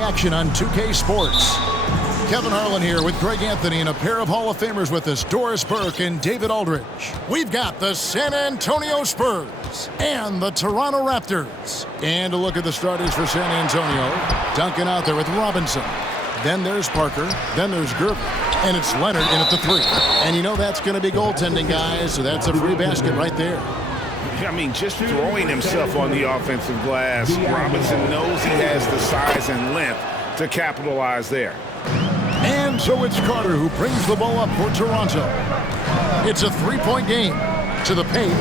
Action on 2K Sports. Kevin Harlan here with Greg Anthony and a pair of Hall of Famers with us, Doris Burke and David Aldridge. We've got the San Antonio Spurs and the Toronto Raptors. And a look at the starters for San Antonio. Duncan out there with Robinson. Then there's Parker. Then there's Gervin. And it's Leonard in at the three. And you know that's going to be goaltending, guys, so that's a free basket right there. I mean, just throwing himself on the offensive glass. Robinson knows he has the size and length to capitalize there. And so it's Carter who brings the ball up for Toronto. It's a three-point game. To the paint.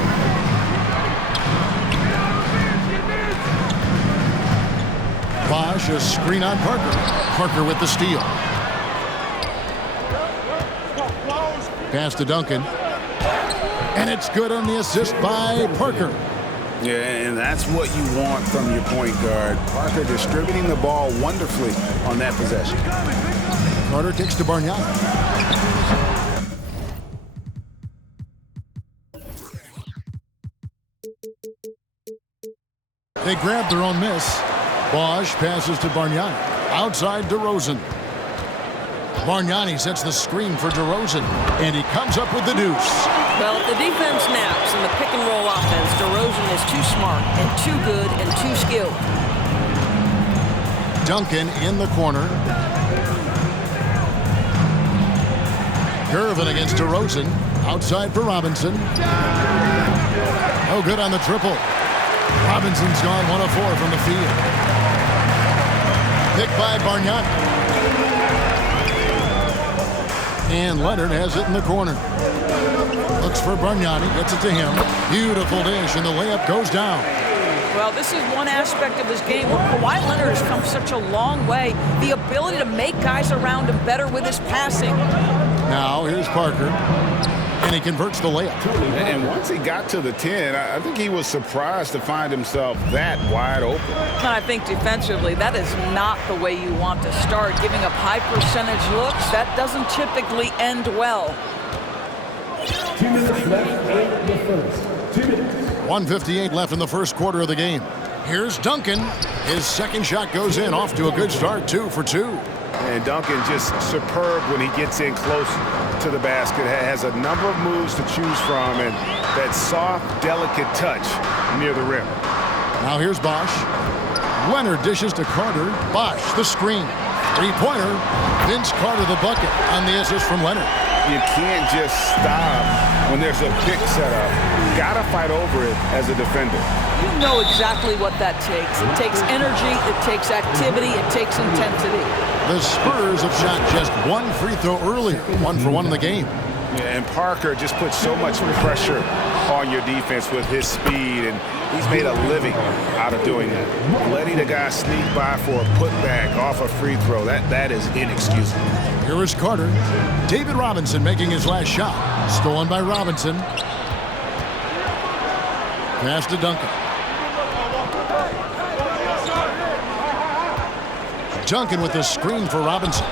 Bosch, a screen on Parker. Parker with the steal. Pass to Duncan. And it's good on the assist by Parker. Yeah, and that's what you want from your point guard. Parker distributing the ball wonderfully on that possession. Carter kicks to Bargnani. They grab their own miss. Bosch passes to Bargnani. Outside DeRozan. Bargnani sets the screen for DeRozan, and he comes up with the deuce. Well, the defense snaps in the pick-and-roll offense. DeRozan is too smart and too good and too skilled. Duncan in the corner. Gervin against DeRozan. Outside for Robinson. No good on the triple. Robinson's gone 1 of 4 from the field. Picked by Bargnani. And Leonard has it in the corner. Looks for Bargnani, gets it to him. Beautiful dish, and the layup goes down. Well, this is one aspect of his game where Kawhi Leonard has come such a long way. The ability to make guys around him better with his passing. Now, here's Parker. And he converts the layup. And once he got to the 10, I think he was surprised to find himself that wide open. I think defensively, that is not the way you want to start. Giving up high percentage looks, that doesn't typically end well. 2 minutes left in the first. 2 minutes. 1:58 left in the first quarter of the game. Here's Duncan. His second shot goes in, off to a good start, 2 for 2. And Duncan just superb when he gets in close to the basket. Has a number of moves to choose from, and that soft, delicate touch near the rim. Now here's Bosch. Leonard dishes to Carter. Bosch, the screen. Three-pointer. Vince Carter, the bucket on the assist from Leonard. You can't just stop when there's a pick set up. You gotta fight over it as a defender. You know exactly what that takes. It takes energy, it takes activity, it takes intensity. The Spurs have shot just 1 free throw earlier, 1 for 1 in the game. Yeah, and Parker just puts so much pressure on your defense with his speed, and he's made a living out of doing that. Letting a guy sneak by for a putback off a free throw, that is inexcusable. Here is Carter. David Robinson making his last shot. Stolen by Robinson. Pass to Duncan. Duncan with the screen for Robinson.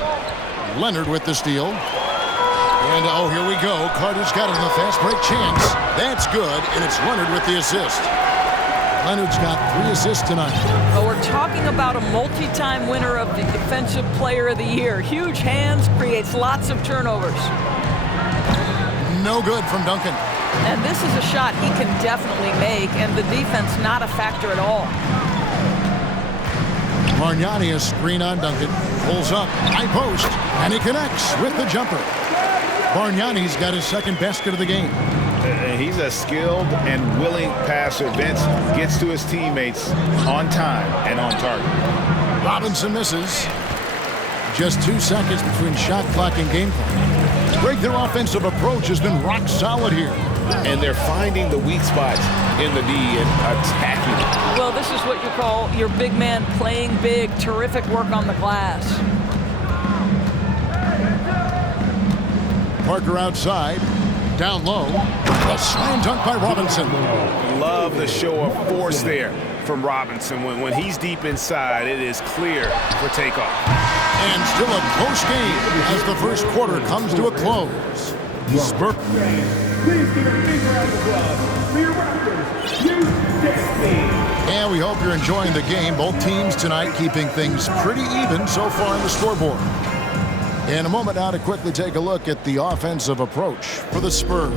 Leonard with the steal. And, oh, here we go. Carter's got it in the fast break chance. That's good, and it's Leonard with the assist. Leonard's got 3 assists tonight. Well, we're talking about a multi-time winner of the Defensive Player of the Year. Huge hands, creates lots of turnovers. No good from Duncan. And this is a shot he can definitely make, and the defense not a factor at all. Bargnani, a screen on Duncan. Pulls up, high post, and he connects with the jumper. Bargnani's got his second basket of the game. He's a skilled and willing passer. Vince gets to his teammates on time and on target. Robinson misses. Just 2 seconds between shot clock and game clock. Greg, their offensive approach has been rock solid here. And they're finding the weak spots in the D and attacking it. Well, this is what you call your big man playing big. Terrific work on the glass. Parker outside. Down low. A slam dunk by Robinson. Love the show of force there from Robinson. When he's deep inside, it is clear for takeoff. And still a close game as the first quarter comes to a close. Spurs. Please give a big round of applause for your Raptors. You Destiny. And we hope you're enjoying the game. Both teams tonight keeping things pretty even so far on the scoreboard. In a moment now to quickly take a look at the offensive approach for the Spurs.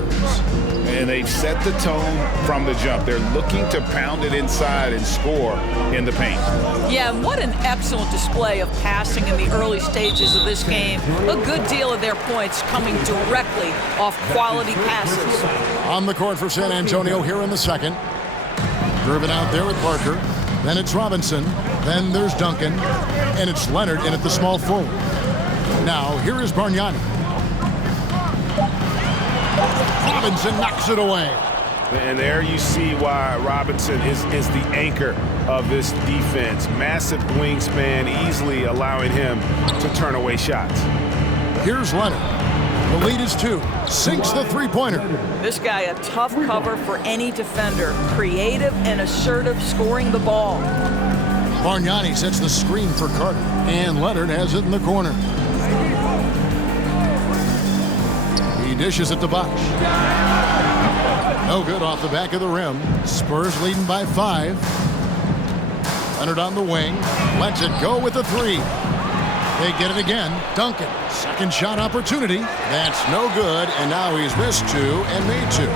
And they've set the tone from the jump. They're looking to pound it inside and score in the paint. Yeah, and what an excellent display of passing in the early stages of this game. A good deal of their points coming directly off quality passes. On the court for San Antonio here in the second. Gervin out there with Parker. Then it's Robinson. Then there's Duncan. And it's Leonard in at the small forward. Now, here is Bargnani. Robinson knocks it away. And there you see why Robinson is the anchor of this defense. Massive wingspan, easily allowing him to turn away shots. Here's Leonard. The lead is 2. Sinks the three-pointer. This guy a tough cover for any defender. Creative and assertive scoring the ball. Bargnani sets the screen for Carter. And Leonard has it in the corner. He dishes it to Bosh. No good off the back of the rim. Spurs leading by 5. Leonard on the wing. Lets it go with the 3. They get it again. Duncan. Second shot opportunity. That's no good. And now he's missed 2 and made 2.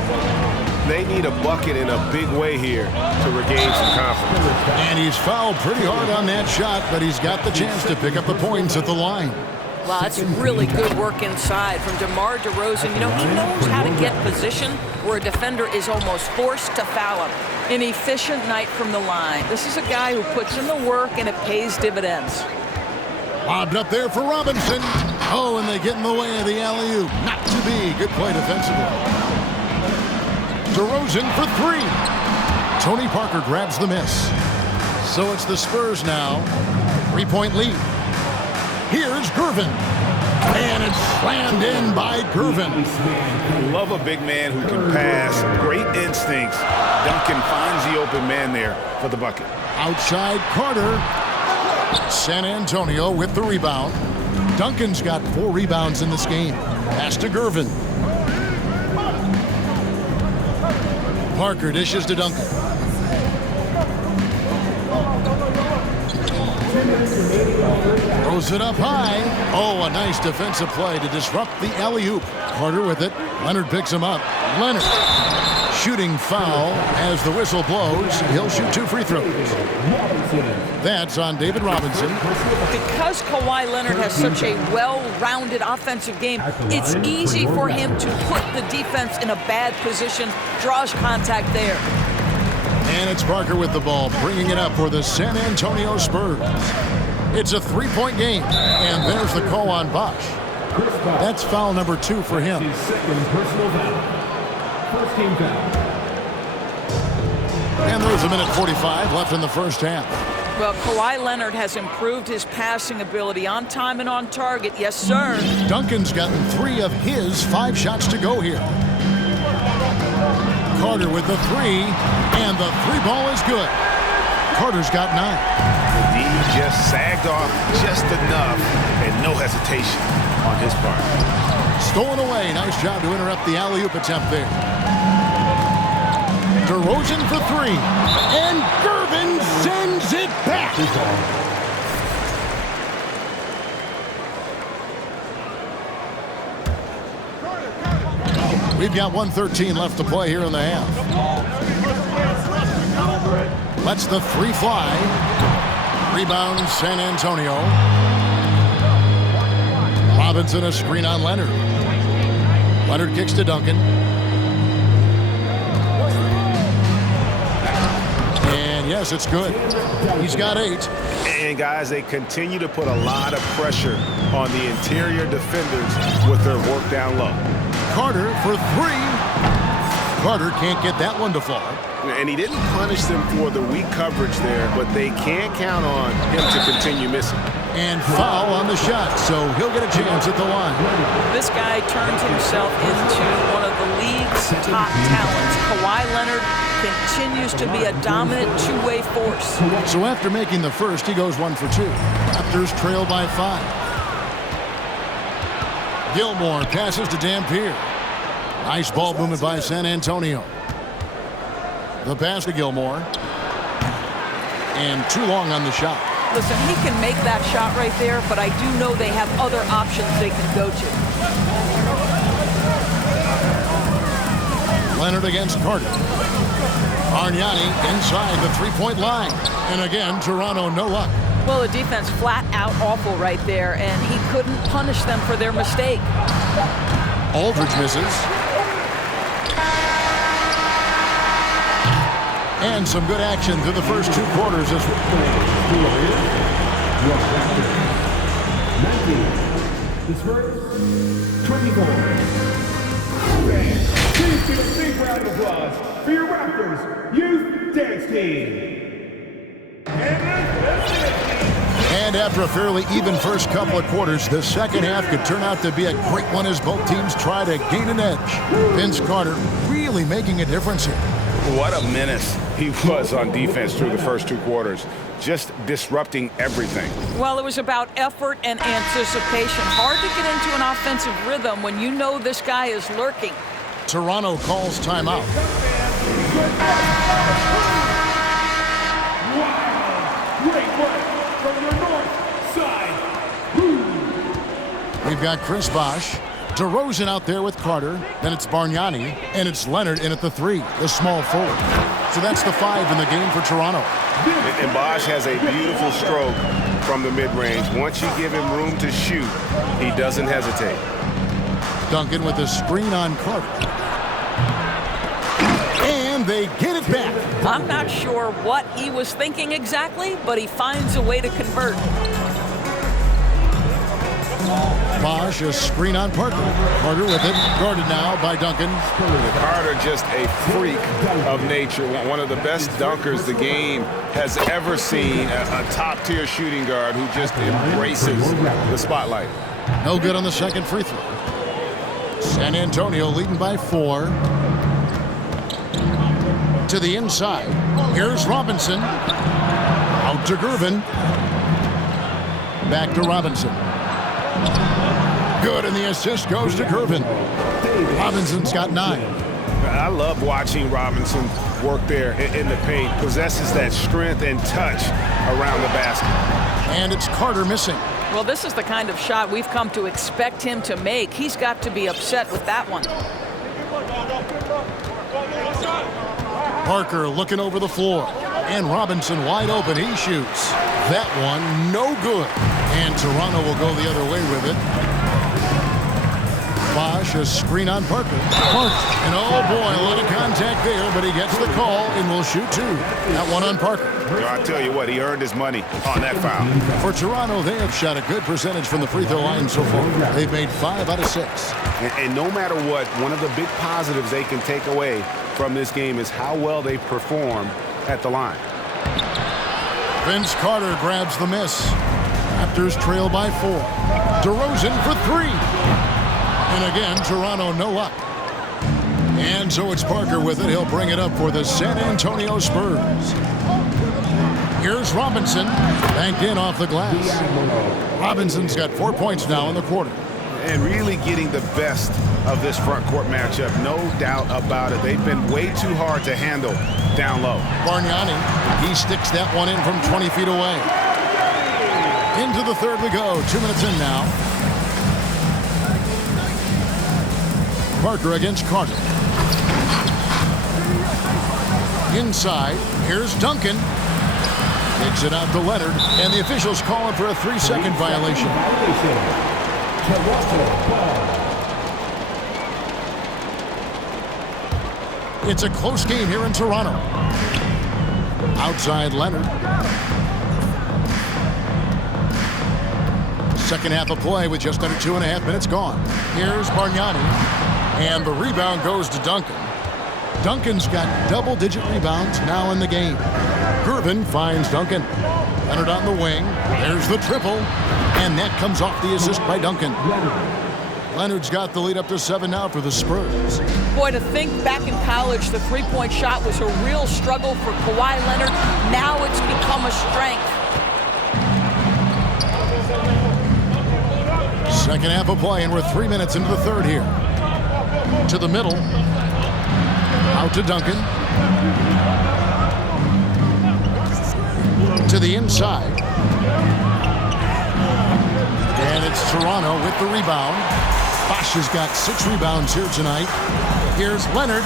They need a bucket in a big way here to regain some confidence. And he's fouled pretty hard on that shot, but he's got the chance to pick up the points at the line. Wow, that's really good work inside from DeMar DeRozan. You know, he knows how to get position where a defender is almost forced to foul him. An efficient night from the line. This is a guy who puts in the work and it pays dividends. Lobbed up there for Robinson. Oh, and they get in the way of the alley-oop. Not to be. Good play defensively. DeRozan for 3. Tony Parker grabs the miss. So it's the Spurs now. 3-point lead. Here's Gervin. And it's slammed in by Gervin. Love a big man who can pass. Great instincts. Duncan finds the open man there for the bucket. Outside Carter. San Antonio with the rebound. Duncan's got 4 rebounds in this game. Pass to Gervin. Parker dishes to Duncan. Throws it up high. Oh, a nice defensive play to disrupt the alley-oop. Carter with it. Leonard picks him up. Leonard. Shooting foul as the whistle blows. He'll shoot 2 free throws. That's on David Robinson. Because Kawhi Leonard has such a well-rounded offensive game, it's easy for him to put the defense in a bad position. Draws contact there. And it's Parker with the ball, bringing it up for the San Antonio Spurs. It's a 3-point game, and there's the call on Bosh. That's foul number 2 for him. His second personal foul. First team foul. And there's 1:45 left in the first half. Well, Kawhi Leonard has improved his passing ability on time and on target. Yes, sir. Duncan's gotten 3 of his 5 shots to go here. Carter with the 3, and the 3 ball is good. Carter's got 9. The D just sagged off just enough, and no hesitation on his part. Stolen away. Nice job to interrupt the alley-oop attempt there. DeRozan for 3. And Gervin sends it back. We've got 1:13 left to play here in the half. Lets the 3 fly. Rebound San Antonio. Robinson a screen on Leonard. Leonard kicks to Duncan. And yes, it's good. He's got 8. And guys, they continue to put a lot of pressure on the interior defenders with their work down low. Carter for 3. Carter can't get that one to fall. And he didn't punish them for the weak coverage there, but they can't count on him to continue missing. And foul on the shot, so he'll get a chance at the line. This guy turned himself into one of the league's top talents. Kawhi Leonard continues to be a dominant two-way force. So after making the first, he goes 1 for 2. Raptors trail by 5. Gilmore passes to Dampier. Nice ball movement by San Antonio. The pass to Gilmore. and too long on the shot. Listen, he can make that shot right there, but I do know they have other options they can go to. Leonard against Carter. Bargnani inside the three-point line. And again, Toronto no luck. Well, the defense flat out awful right there, and he couldn't punish them for their mistake. Aldridge misses. And some good action through the first 2 quarters as well. The Spurs, 24. Please give a big round of applause for your Raptors Youth Dance Team. And after a fairly even first couple of quarters, the second half could turn out to be a great one as both teams try to gain an edge. Vince Carter really making a difference here. What a menace he was on defense through the first 2 quarters, just disrupting everything. Well, it was about effort and anticipation. Hard to get into an offensive rhythm when you know this guy is lurking. Toronto calls timeout. Great work from the north side. We've got Chris Bosh. DeRozan out there with Carter. Then it's Bargnani. And it's Leonard in at the 3, the small forward. So that's the 5 in the game for Toronto. And Bosh has a beautiful stroke from the mid-range. Once you give him room to shoot, he doesn't hesitate. Duncan with a screen on Carter. And they get it back. I'm not sure what he was thinking exactly, but he finds a way to convert. Bosh, a screen on Parker. Carter with it, guarded now by Duncan. Carter just a freak of nature, one of the best dunkers the game has ever seen, a top-tier shooting guard who just embraces the spotlight. No good on the second free throw. San Antonio leading by 4. To the inside. Here's Robinson. Out to Gervin. Back to Robinson. Good, and the assist goes to Gervin. Robinson's got 9. I love watching Robinson work there in the paint. Possesses that strength and touch around the basket. And it's Carter missing. Well, this is the kind of shot we've come to expect him to make. He's got to be upset with that one. Parker looking over the floor. And Robinson wide open. He shoots. That one no good. And Toronto will go the other way with it. Bosh, a screen on Parker. And oh boy, a lot of contact there, but he gets the call and will shoot 2. That one on Parker. I'll tell you what, he earned his money on that foul. For Toronto, they have shot a good percentage from the free throw line so far. They've made 5 out of 6. And no matter what, one of the big positives they can take away from this game is how well they perform at the line. Vince Carter grabs the miss. Raptors trail by 4. DeRozan for 3. And again, Toronto no luck. And so it's Parker with it. He'll bring it up for the San Antonio Spurs. Here's Robinson. Banked in off the glass. Robinson's got 4 points now in the quarter. And really getting the best of this front court matchup, no doubt about it. They've been way too hard to handle down low. Bargnani, he sticks that one in from 20 feet away. Into the third we go. 2 minutes in now. Parker against Carter. Inside, here's Duncan. Takes it out to Leonard, and the officials call him for a 3-second violation. It's a close game here in Toronto. Outside Leonard. Second half of play with just under 2.5 minutes gone. Here's Bargnani. And the rebound goes to Duncan. Duncan's got double-digit rebounds now in the game. Gervin finds Duncan. Leonard on the wing. There's the triple. And that comes off the assist by Duncan. Leonard's got the lead up to 7 now for the Spurs. Boy, to think back in college, the three-point shot was a real struggle for Kawhi Leonard. Now it's become a strength. Second half of play, and we're 3 minutes into the third here. To the middle. Out to Duncan. To the inside. And it's Toronto with the rebound. Bosch has got 6 rebounds here tonight. Here's Leonard.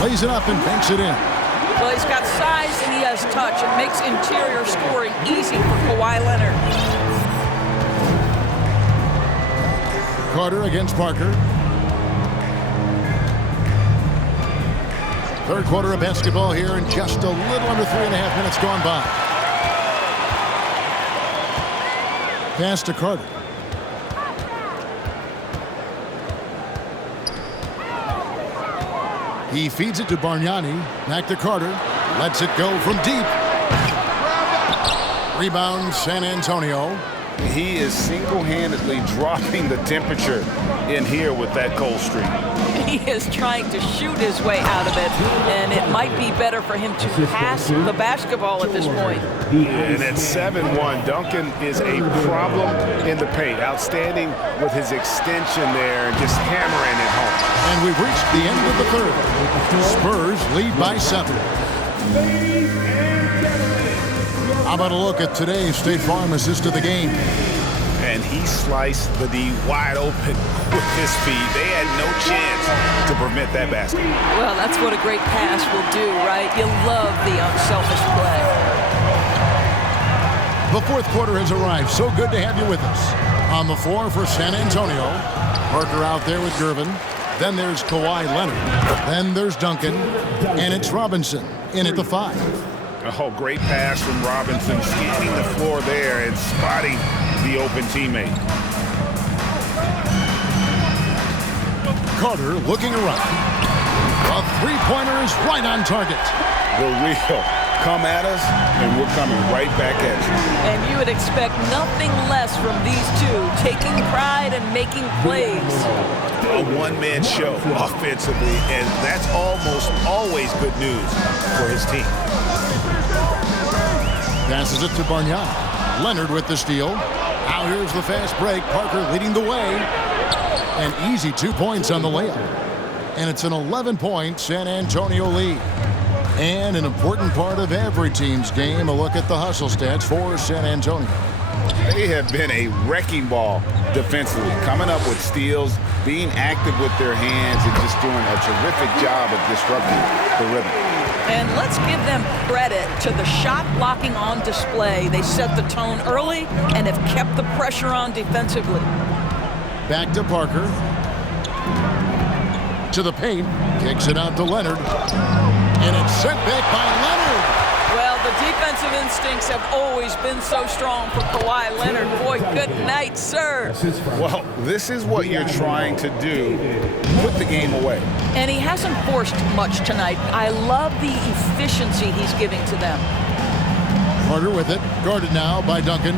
Plays it up and banks it in. Well, he's got size and he has touch. It makes interior scoring easy for Kawhi Leonard. Carter against Parker. Third quarter of basketball here, and just a little under 3.5 minutes gone by. Pass to Carter. He feeds it to Bargnani. Back to Carter. Lets it go from deep. Rebound, San Antonio. He is single-handedly dropping the temperature in here with that cold streak. He is trying to shoot his way out of it, and it might be better for him to pass the basketball at this point. And at 7-1, Duncan is a problem in the paint. Outstanding with his extension there and just hammering it home. And we've reached the end of the third. Spurs lead by 7. How about a look at today's State Farm assist of the game? And he sliced the D wide open with his feet. They had no chance to prevent that basket. Well, that's what a great pass will do, right? You love the unselfish play. The fourth quarter has arrived. So good to have you with us. On the floor for San Antonio. Parker out there with Gervin. Then there's Kawhi Leonard. Then there's Duncan. And it's Robinson in at the 5. Oh, great pass from Robinson, scanning the floor there and spotting the open teammate. Carter looking around. A three-pointer is right on target. The real come at us, and we're coming right back at you. And you would expect nothing less from these two, taking pride and making plays. A one-man show offensively, and that's almost always good news for his team. Passes it to Bargnani. Leonard with the steal. Now here's the fast break. Parker leading the way. An easy 2 points on the layup. And it's an 11-point San Antonio lead. And an important part of every team's game, a look at the hustle stats for San Antonio. They have been a wrecking ball defensively, coming up with steals, being active with their hands, and just doing a terrific job of disrupting the rhythm. And let's give them credit to the shot blocking on display. They set the tone early and have kept the pressure on defensively. Back to Parker. To the paint. Kicks it out to Leonard. And it's sent back by Leonard. Well, the defensive instincts have always been so strong for Kawhi Leonard. Boy, good night, sir. Well, this is what you're trying to do. Put the game away. And he hasn't forced much tonight. I love the efficiency he's giving to them. Carter with it. Guarded now by Duncan.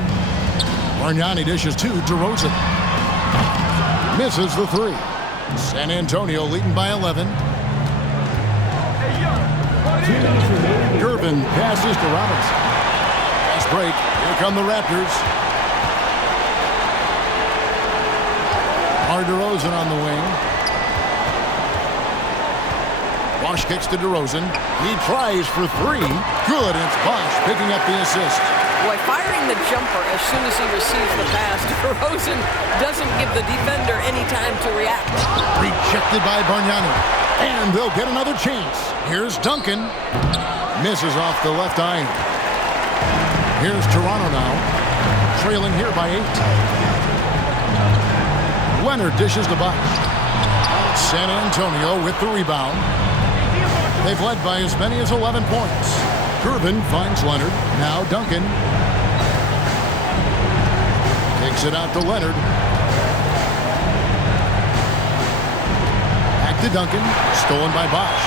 Bargnani dishes to DeRozan. Misses the 3. San Antonio leading by 11. Gervin passes to Robinson. Fast break. Here come the Raptors. DeRozan on the wing. Bosch kicks to DeRozan. He tries for 3. Good. It's Bosch picking up the assist. Boy, firing the jumper as soon as he receives the pass. DeRozan doesn't give the defender any time to react. Rejected by Bargnani. And they'll get another chance. Here's Duncan. Misses off the left iron. Here's Toronto now. Trailing here by 8. Leonard dishes to Bosch. San Antonio with the rebound. They've led by as many as 11 points. Gervin finds Leonard. Now Duncan. Kicks it out to Leonard. Back to Duncan. Stolen by Bosch.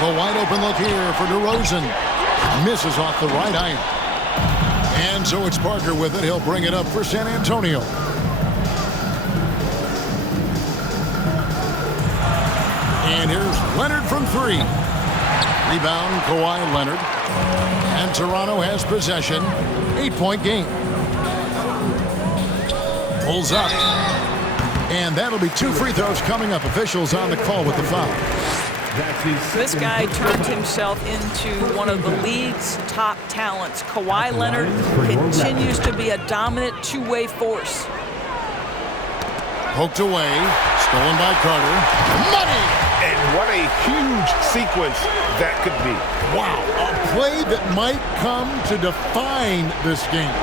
The wide open look here for DeRozan. Misses off the right iron. And so it's Parker with it. He'll bring it up for San Antonio. And here's Leonard from 3. Rebound, Kawhi Leonard. And Toronto has possession. 8-point game. Pulls up. And that'll be 2 free throws coming up. Officials on the call with the foul. That's his This second guy personal turned foul. himself into one of the league's top talents. Kawhi Leonard continues to be a dominant two-way force. Poked away. Stolen by Carter. Money! And what a huge sequence that could be. Wow, a play that might come to define this game.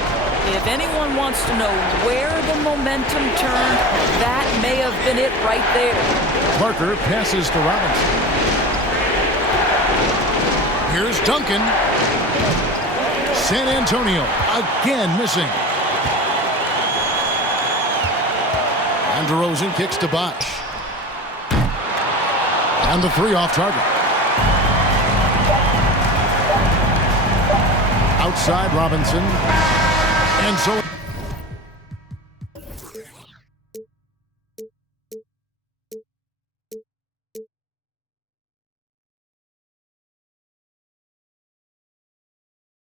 If anyone wants to know where the momentum turned, that may have been it right there. Parker passes to Robinson. Here's Duncan. San Antonio again missing. And DeRozan kicks to Bosh. And the three off target. Outside Robinson. And so